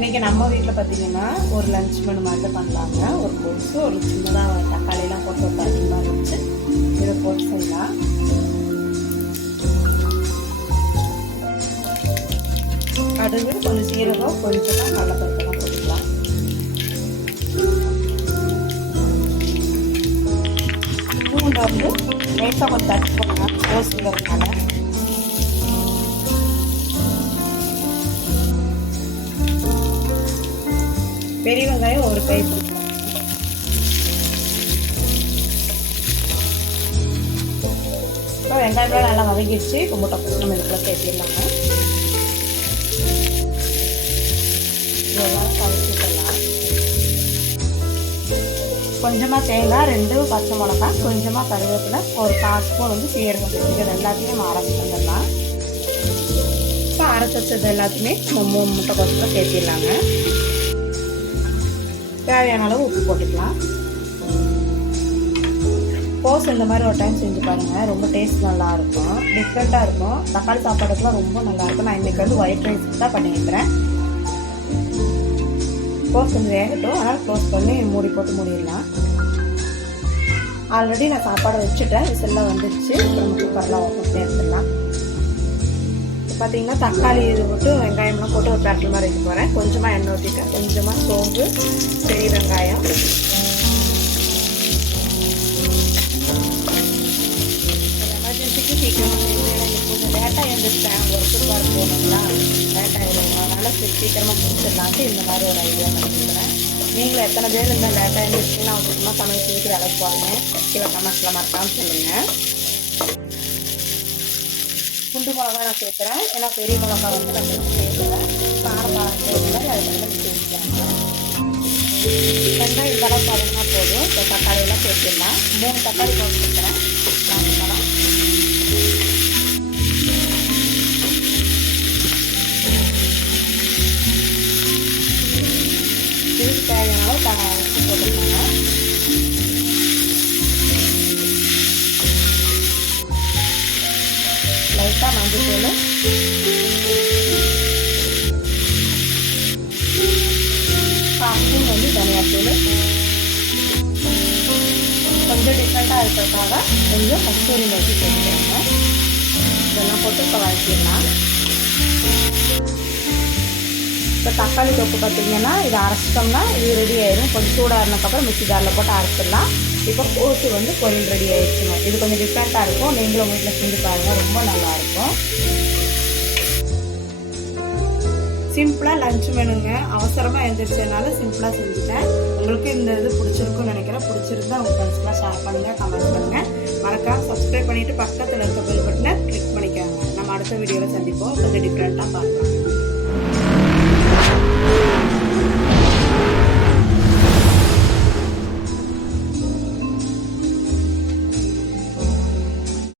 இன்றைக்கி நம்ம வீட்டில் பார்த்திங்கன்னா ஒரு லஞ்ச் மெனு மாதிரி தான் பண்ணலாங்க. ஒரு கோஸு ஒரு சின்னதாக தக்காளியெலாம் போட்டு ஒரு அதிகமாக வச்சு இதை போட்டு செய்யலாம். கடுகு, கொஞ்சம் சீரகம், கொஞ்சமாக கடலைப்பருப்பெல்லாம் போட்டுக்கலாம். பூண்டை வந்து லேசாக கொஞ்சம் தட்டி போடலாம் கோஸுங்கிறதுனால. பெரிய வெங்காயம் ஒரு கை பிடிக்கலாம். இப்போ வெங்காயம்லாம் நல்லா வதங்கிடுச்சு. இப்போ முட்டை போட்டு நம்ம இதுக்குள்ள சேர்த்திடலாங்க. இதெல்லாம் கலந்துக்கலாம். கொஞ்சமாக தேங்காய், 2 பச்சை மிளகாய், கொஞ்சமாக கருவேப்பிலை, ஒரு 1/4 ஸ்பூன் வந்து சீரகம், இது எல்லாத்தையும் நம்ம அரைச்சி வந்துடலாம். இப்போ அரைச்சி வச்சது எல்லாத்தையுமே நம்ம முட்டை கொசுல சேர்த்திடலாங்க. தேவையான அளவு உப்பு போட்டுக்கலாம். கோஸ் இந்த மாதிரி ஒரு டைம் செஞ்சு பாருங்கள், ரொம்ப டேஸ்ட் நல்லாயிருக்கும், டிஃப்ரெண்ட்டாக இருக்கும். தக்காளி சாப்பாடுக்குலாம் ரொம்ப நல்லாயிருக்கும். நான் இன்றைக்கி வந்து ஒயிட் ரைஸ் தான் பண்ணி வைக்கிறேன். கோஸ் கொஞ்சம் வேகட்டும், அதனால் க்ளோஸ் பண்ணி மூடி போட்டு மூடிடலாம். ஆல்ரெடி நான் சாப்பாடை வச்சுட்டேன், விசில்லாம் வந்துடுச்சு. நம்ம குக்கர்லாம் ஓப்பன் எடுத்துடலாம். பார்த்தீங்கன்னா தக்காளி இது போட்டு வெங்காயம்லாம் போட்டு ஒரு பேட்டர் மாதிரி வைக்க போகிறேன். கொஞ்சமாக எண்ணெய் ஊற்றிட்டேன், கொஞ்சமாக சோம்பு, பெரிய வெங்காயம், எமர்ஜென்சிக்கு சீக்கிரமாக கொஞ்சம் லேட்டாக எழுந்திரிச்சேன். ஒர்க்கு பார்க்க போகணுங்களா, லேட்டாக எழுதுங்க, அதனால் சீக்கிரமாக முடிச்சிடலான்ட்டு இந்த மாதிரி ஒரு ஐடியா பண்ணிக்கிறேன். நீங்களும் எத்தனை பேர் இந்த லேட்டாக எழுந்திரிச்சிங்கன்னா அவசரமாக சமையல் சீக்கிரம் வேலை போகிறீங்க, கீழே கமெண்ட்ஸில் மறக்காமல் சொல்லுங்கள். குண்டு மிளகா நான் சேர்க்குறேன், ஏன்னா பெரிய மிளகா வந்து நான் சேர்க்குறேன். காரம் சேர்க்குற மாதிரி அதை வந்து சேர்த்துக்காங்க. வெங்காயம் இதெல்லாம் பாருங்கன்னா போதும். இப்போ தக்காளியெல்லாம் சேர்த்துடலாம். 3 தக்காளி போட்டு சேர்க்குறேன். 4 பழம், இதுக்கு தேவையான உப்பு போட்டுருக்காங்க. லைட்டாக மஞ்சள் தூள், 1/2 ஸ்பூன் வந்து தனியாத்தூள், கொஞ்சம் டிஃப்ரெண்ட்டாக இருக்கிறதுக்காக கொஞ்சம் கஸ்தூரி மேத்தி சேர்த்துக்கோங்க. இதெல்லாம் போட்டு இப்போ வதக்கிடலாம். இப்போ தக்காளி தொக்கு பார்த்தீங்கன்னா இதை அரைச்சிட்டோம்னா இது ரெடி ஆயிடும். கொஞ்சம் சூடாக இருந்ததுக்கப்புறம் மிக்ஸி ஜாரில் போட்டு அரைச்சிடலாம். இப்போ கோஸு வந்து பொரியல் ரெடி ஆயிடுச்சுங்க. இது கொஞ்சம் டிஃப்ரெண்ட்டாக இருக்கும். நீங்களும் உங்கள் வீட்டில் செஞ்சு பாருங்கள், ரொம்ப நல்லாயிருக்கும். சிம்பிளாக லஞ்ச் மெனுங்க. அவசரமாக எழுந்திரிச்சதுனால சிம்பிளாக செஞ்சுட்டேன். உங்களுக்கு இந்த இது பிடிச்சிருக்குன்னு நினைக்கிறேன். பிடிச்சிருந்தா உங்கள் ஃப்ரெண்ட்ஸ்லாம் ஷேர் பண்ணுங்கள், கமெண்ட் பண்ணுங்கள். மறக்காமல் சப்ஸ்கிரைப் பண்ணிவிட்டு பக்கத்தில் இருக்க பெல் பட்டனை கிளிக் பண்ணிக்கோங்க. நம்ம அடுத்த வீடியோவில் சந்திப்போம். கொஞ்சம் டிஃப்ரெண்ட்டாக பார்க்கலாம்.